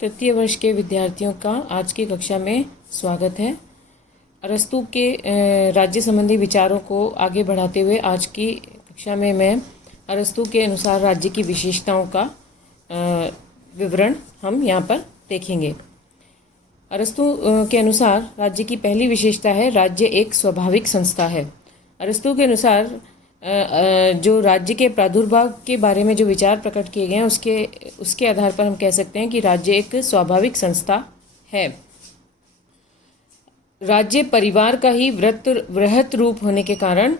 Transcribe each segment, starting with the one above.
तृतीय वर्ष के विद्यार्थियों का आज की कक्षा में स्वागत है। अरस्तू के राज्य संबंधी विचारों को आगे बढ़ाते हुए आज की कक्षा में मैं अरस्तू के अनुसार राज्य की विशेषताओं का विवरण हम यहाँ पर देखेंगे। अरस्तू के अनुसार राज्य की पहली विशेषता है राज्य एक स्वाभाविक संस्था है। अरस्तू के अनुसार जो राज्य के प्रादुर्भाव के बारे में जो विचार प्रकट किए गए हैं उसके आधार पर हम कह सकते हैं कि राज्य एक स्वाभाविक संस्था है। राज्य परिवार का ही वृहत रूप होने के कारण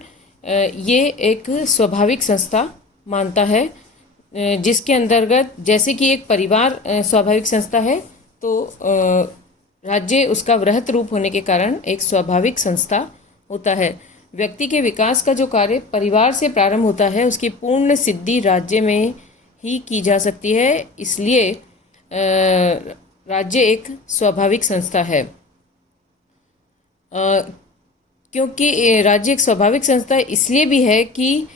ये एक स्वाभाविक संस्था मानता है, जिसके अंतर्गत जैसे कि एक परिवार स्वाभाविक संस्था है तो राज्य उसका वृहत रूप होने के कारण एक स्वाभाविक संस्था होता है। व्यक्ति के विकास का जो कार्य परिवार से प्रारंभ होता है उसकी पूर्ण सिद्धि राज्य में ही की जा सकती है, इसलिए राज्य एक स्वाभाविक संस्था है। क्योंकि राज्य एक स्वाभाविक संस्था इसलिए भी है कि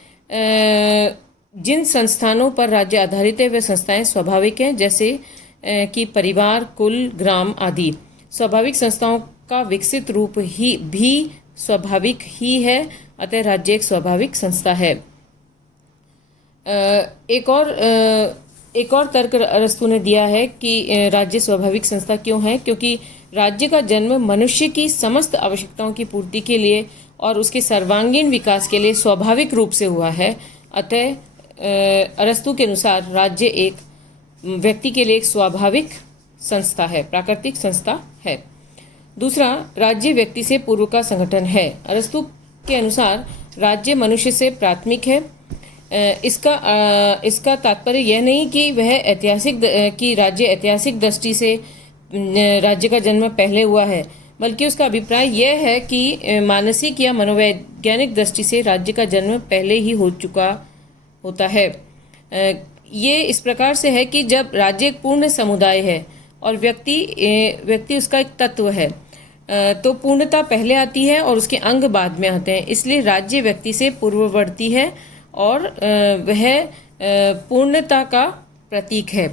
जिन संस्थानों पर राज्य आधारित है वे संस्थाएं स्वाभाविक हैं, जैसे कि परिवार, कुल, ग्राम आदि। स्वाभाविक संस्थाओं का विकसित रूप ही भी स्वाभाविक ही है, अतः राज्य एक स्वाभाविक संस्था है। एक और तर्क अरस्तू ने दिया है कि राज्य स्वाभाविक संस्था क्यों है, क्योंकि राज्य का जन्म मनुष्य की समस्त आवश्यकताओं की पूर्ति के लिए और उसके सर्वांगीण विकास के लिए स्वाभाविक रूप से हुआ है। अतः अरस्तू के अनुसार राज्य एक व्यक्ति के लिए एक स्वाभाविक संस्था है, प्राकृतिक संस्था है। दूसरा, राज्य व्यक्ति से पूर्व का संगठन है। अरस्तू के अनुसार राज्य मनुष्य से प्राथमिक है। इसका तात्पर्य यह नहीं कि राज्य ऐतिहासिक दृष्टि से राज्य का जन्म पहले हुआ है, बल्कि उसका अभिप्राय यह है कि मानसिक या मनोवैज्ञानिक दृष्टि से राज्य का जन्म पहले ही हो चुका होता है। ये इस प्रकार से है कि जब राज्य एक पूर्ण समुदाय है और व्यक्ति उसका एक तत्व है, तो पूर्णता पहले आती है और उसके अंग बाद में आते हैं। इसलिए राज्य व्यक्ति से पूर्ववर्ती है और वह पूर्णता का प्रतीक है।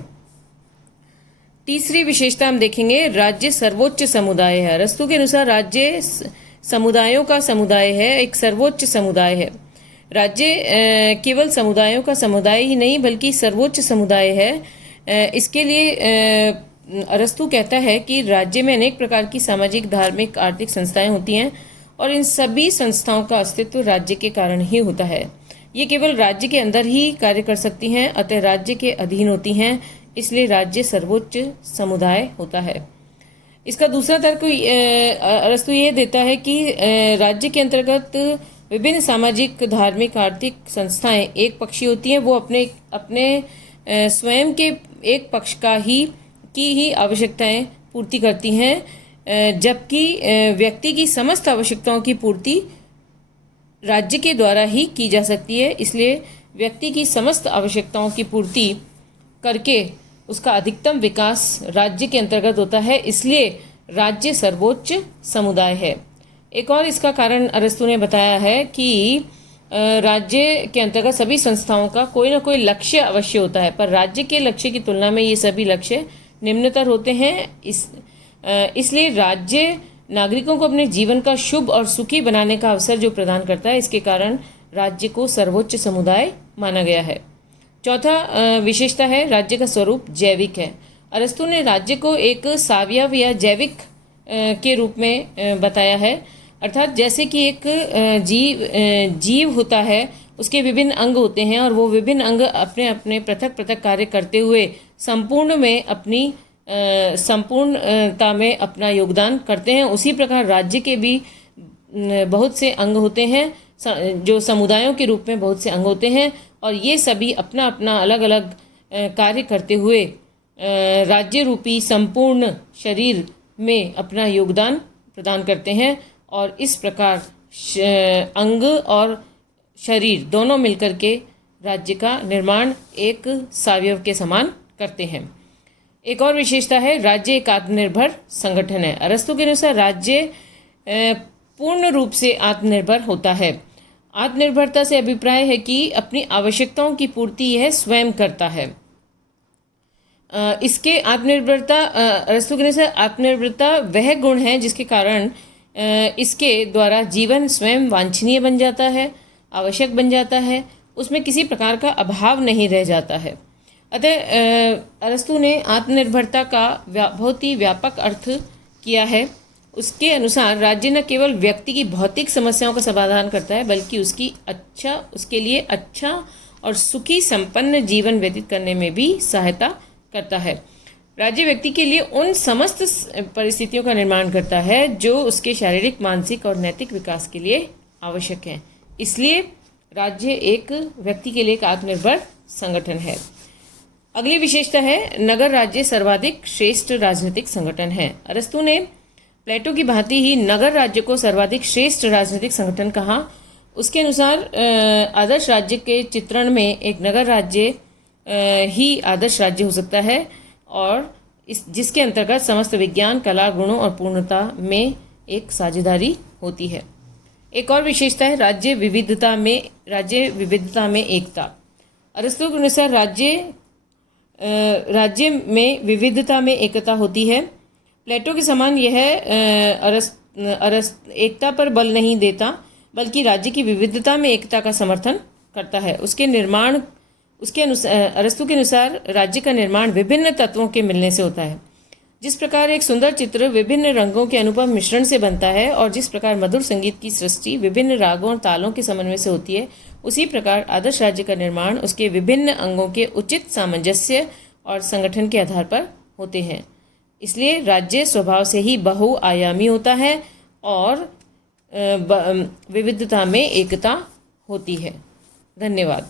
तीसरी विशेषता हम देखेंगे, राज्य सर्वोच्च समुदाय है। अरस्तू के अनुसार राज्य समुदायों का समुदाय है, एक सर्वोच्च समुदाय है। राज्य केवल समुदायों का समुदाय ही नहीं बल्कि सर्वोच्च समुदाय है। इसके लिए अरस्तू कहता है कि राज्य में अनेक प्रकार की सामाजिक, धार्मिक, आर्थिक संस्थाएं होती हैं और इन सभी संस्थाओं का अस्तित्व राज्य के कारण ही होता है। ये केवल राज्य के अंदर ही कार्य कर सकती हैं, अतः राज्य के अधीन होती हैं, इसलिए राज्य सर्वोच्च समुदाय होता है। इसका दूसरा तर्क अरस्तू ये देता है कि राज्य के अंतर्गत विभिन्न सामाजिक, धार्मिक, आर्थिक संस्थाएं एक पक्षी होती हैं। वो अपने स्वयं के एक पक्ष की ही आवश्यकताएं पूर्ति करती हैं, जबकि व्यक्ति की समस्त आवश्यकताओं की पूर्ति राज्य के द्वारा ही की जा सकती है। इसलिए व्यक्ति की समस्त आवश्यकताओं की पूर्ति करके उसका अधिकतम विकास राज्य के अंतर्गत होता है, इसलिए राज्य सर्वोच्च समुदाय है। एक और इसका कारण अरस्तू ने बताया है कि राज्य के अंतर्गत सभी संस्थाओं का कोई ना कोई लक्ष्य अवश्य होता है, पर राज्य के लक्ष्य की तुलना में ये सभी लक्ष्य निम्नतर होते हैं। इसलिए राज्य नागरिकों को अपने जीवन का शुभ और सुखी बनाने का अवसर जो प्रदान करता है, इसके कारण राज्य को सर्वोच्च समुदाय माना गया है। चौथा विशेषता है राज्य का स्वरूप जैविक है। अरस्तू ने राज्य को एक सावयव या जैविक के रूप में बताया है, अर्थात जैसे कि एक जीव होता है, उसके विभिन्न अंग होते हैं और वो विभिन्न अंग अपने अपने पृथक पृथक कार्य करते हुए संपूर्णता में अपना योगदान करते हैं। उसी प्रकार राज्य के भी बहुत से अंग होते हैं, जो समुदायों के रूप में बहुत से अंग होते हैं, और ये सभी अपना अपना अलग अलग कार्य करते हुए राज्य रूपी संपूर्ण शरीर में अपना योगदान प्रदान करते हैं, और इस प्रकार अंग और शरीर दोनों मिलकर के राज्य का निर्माण एक सावयव के समान करते हैं। एक और विशेषता है राज्य एक आत्मनिर्भर संगठन है। अरस्तू के अनुसार राज्य पूर्ण रूप से आत्मनिर्भर होता है। आत्मनिर्भरता से अभिप्राय है कि अपनी आवश्यकताओं की पूर्ति यह स्वयं करता है। इसके आत्मनिर्भरता अरस्तु के अनुसार आत्मनिर्भरता वह गुण है जिसके कारण इसके द्वारा जीवन स्वयं वांछनीय बन जाता है, आवश्यक बन जाता है, उसमें किसी प्रकार का अभाव नहीं रह जाता है। अतः अरस्तु ने आत्मनिर्भरता का बहुत ही व्यापक अर्थ किया है। उसके अनुसार राज्य न केवल व्यक्ति की भौतिक समस्याओं का समाधान करता है बल्कि उसके लिए अच्छा और सुखी संपन्न जीवन व्यतीत करने में भी सहायता करता है। राज्य व्यक्ति के लिए उन समस्त परिस्थितियों का निर्माण करता है जो उसके शारीरिक, मानसिक और नैतिक विकास के लिए आवश्यक हैं। इसलिए राज्य एक व्यक्ति के लिए एक आत्मनिर्भर संगठन है। अगली विशेषता है नगर राज्य सर्वाधिक श्रेष्ठ राजनीतिक संगठन है। अरस्तु ने प्लेटो की भांति ही नगर राज्य को सर्वाधिक श्रेष्ठ राजनीतिक संगठन कहा। उसके अनुसार आदर्श राज्य के चित्रण में एक नगर राज्य ही आदर्श राज्य हो सकता है और जिसके अंतर्गत समस्त विज्ञान, कला, गुणों और पूर्णता में एक साझेदारी होती है। एक और विशेषता है राज्य विविधता में एकता। अरस्तु के अनुसार राज्य में विविधता में एकता होती है। प्लेटो के समान यह एकता पर बल नहीं देता बल्कि राज्य की विविधता में एकता का समर्थन करता है। अरस्तु के अनुसार राज्य का निर्माण विभिन्न तत्वों के मिलने से होता है। जिस प्रकार एक सुंदर चित्र विभिन्न रंगों के अनुपम मिश्रण से बनता है और जिस प्रकार मधुर संगीत की सृष्टि विभिन्न रागों और तालों के समन्वय से होती है, उसी प्रकार आदर्श राज्य का निर्माण उसके विभिन्न अंगों के उचित सामंजस्य और संगठन के आधार पर होते हैं। इसलिए राज्य स्वभाव से ही बहुआयामी होता है और विविधता में एकता होती है। धन्यवाद।